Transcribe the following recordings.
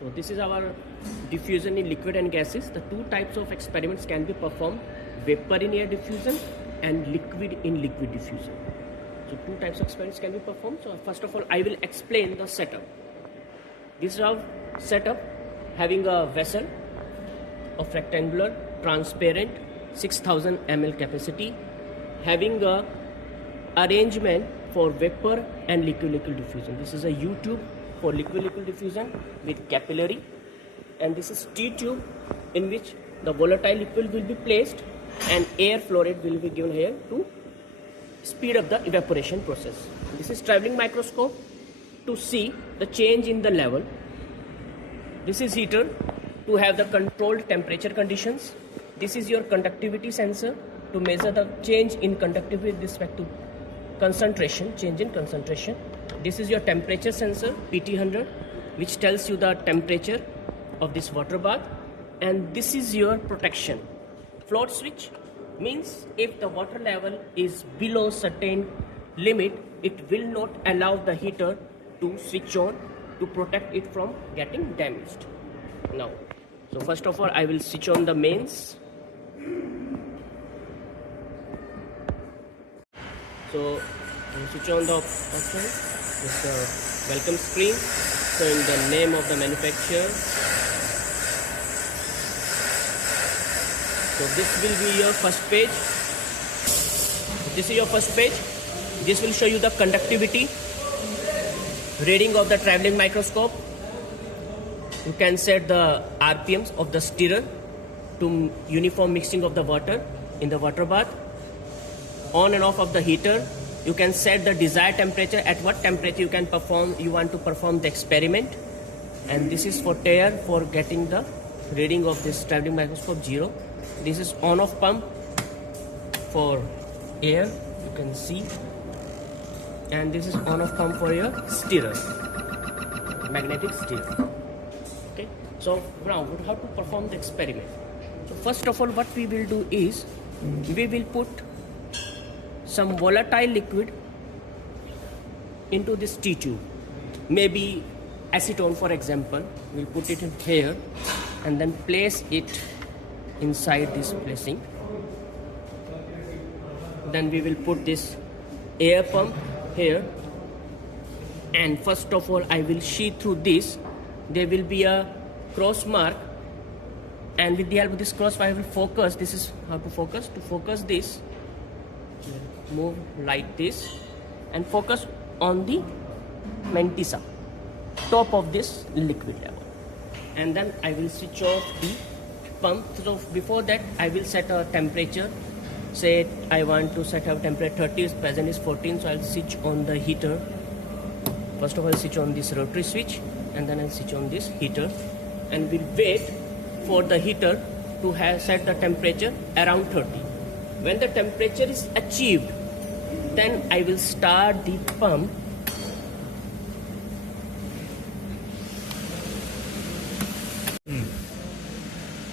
So this is our diffusion in liquid and gases. The two types of experiments can be performed: vapor in air diffusion and liquid in liquid diffusion. So two types of experiments can be performed. So first of all, I will explain the setup. This is our setup, having a vessel of rectangular, transparent, 6000 ml capacity, having a arrangement for vapor and liquid diffusion. This is a U tube for liquid diffusion with capillary, and this is T tube in which the volatile liquid will be placed and air flow rate will be given here to speed up the evaporation process. This is traveling microscope to see the change in the level. This is heater to have the controlled temperature conditions. This is your conductivity sensor to measure the change in conductivity with respect to concentration, change in concentration. This is your temperature sensor, PT100, which tells you the temperature of this water bath. And this is your protection. Float switch means if the water level is below certain limit, it will not allow the heater to switch on to protect it from getting damaged. Now, so first of all, I will switch on the mains. So I will switch on the option. It's the welcome screen showing the name of the manufacturer. So this will be your first page. This is your first page. This will show you the conductivity, reading of the traveling microscope. You can set the RPMs of the stirrer to uniform mixing of the water in the water bath. On and off of the heater, you can set the desired temperature, at what temperature you want to perform the experiment. And this is for tare, for getting the reading of this traveling microscope 0. This is on-off pump for air, you can see. And this is on-off pump for your stirrer, magnetic stirrer. Okay, so now how to perform the experiment. So first of all, what we will do is we will put some volatile liquid into this T tube, maybe acetone for example. We'll put it in here and then place it inside this placing. Then we will put this air pump here, and first of all I will see through this. There will be a cross mark, and with the help of this cross I will focus. This is how to focus. To focus this, move like this and focus on the mantissa, top of this liquid level, and then I will switch off the pump. So before that I will set a temperature. Say I want to set a temperature 30, present is 14, so I'll switch on the heater. First of all I'll switch on this rotary switch, and then I'll switch on this heater, and we'll wait for the heater to have set the temperature around 30. When the temperature is achieved, then I will start the pump.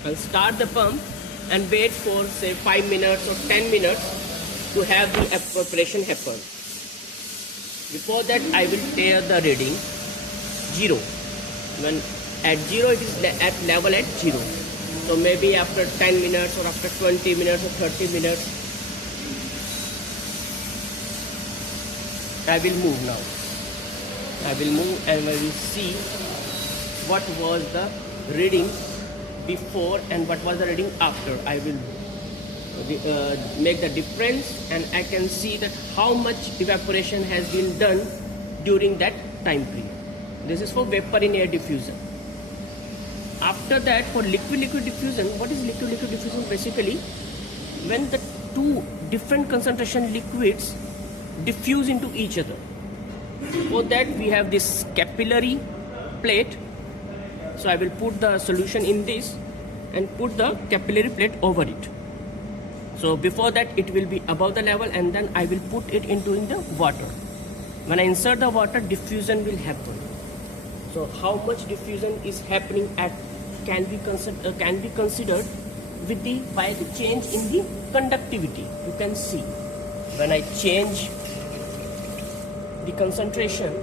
I'll start the pump and wait for say 5 minutes or 10 minutes to have the evaporation happen. Before that I will take the reading 0. When at 0 it is at level at 0. So maybe after 10 minutes or after 20 minutes or 30 minutes I will move now. I will move and I will see what was the reading before and what was the reading after. I will make the difference, and I can see that how much evaporation has been done during that time period. This is for vapor in air diffusion. After that, for liquid diffusion, what is liquid diffusion? Basically, when the two different concentration liquids diffuse into each other. For that we have this capillary plate. So I will put the solution in this and put the capillary plate over it. So before that it will be above the level, and then I will put it into the water. When I insert the water, diffusion will happen. So how much diffusion is happening can be considered with by the change in the conductivity. You can see when I change the concentration,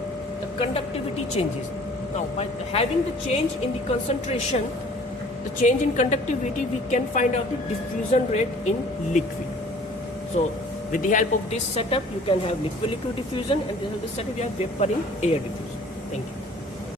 the conductivity changes. Now, by having the change in the concentration, the change in conductivity, we can find out the diffusion rate in liquid. So, with the help of this setup, you can have liquid-liquid diffusion, and with this setup, you have vapor in air diffusion. Thank you.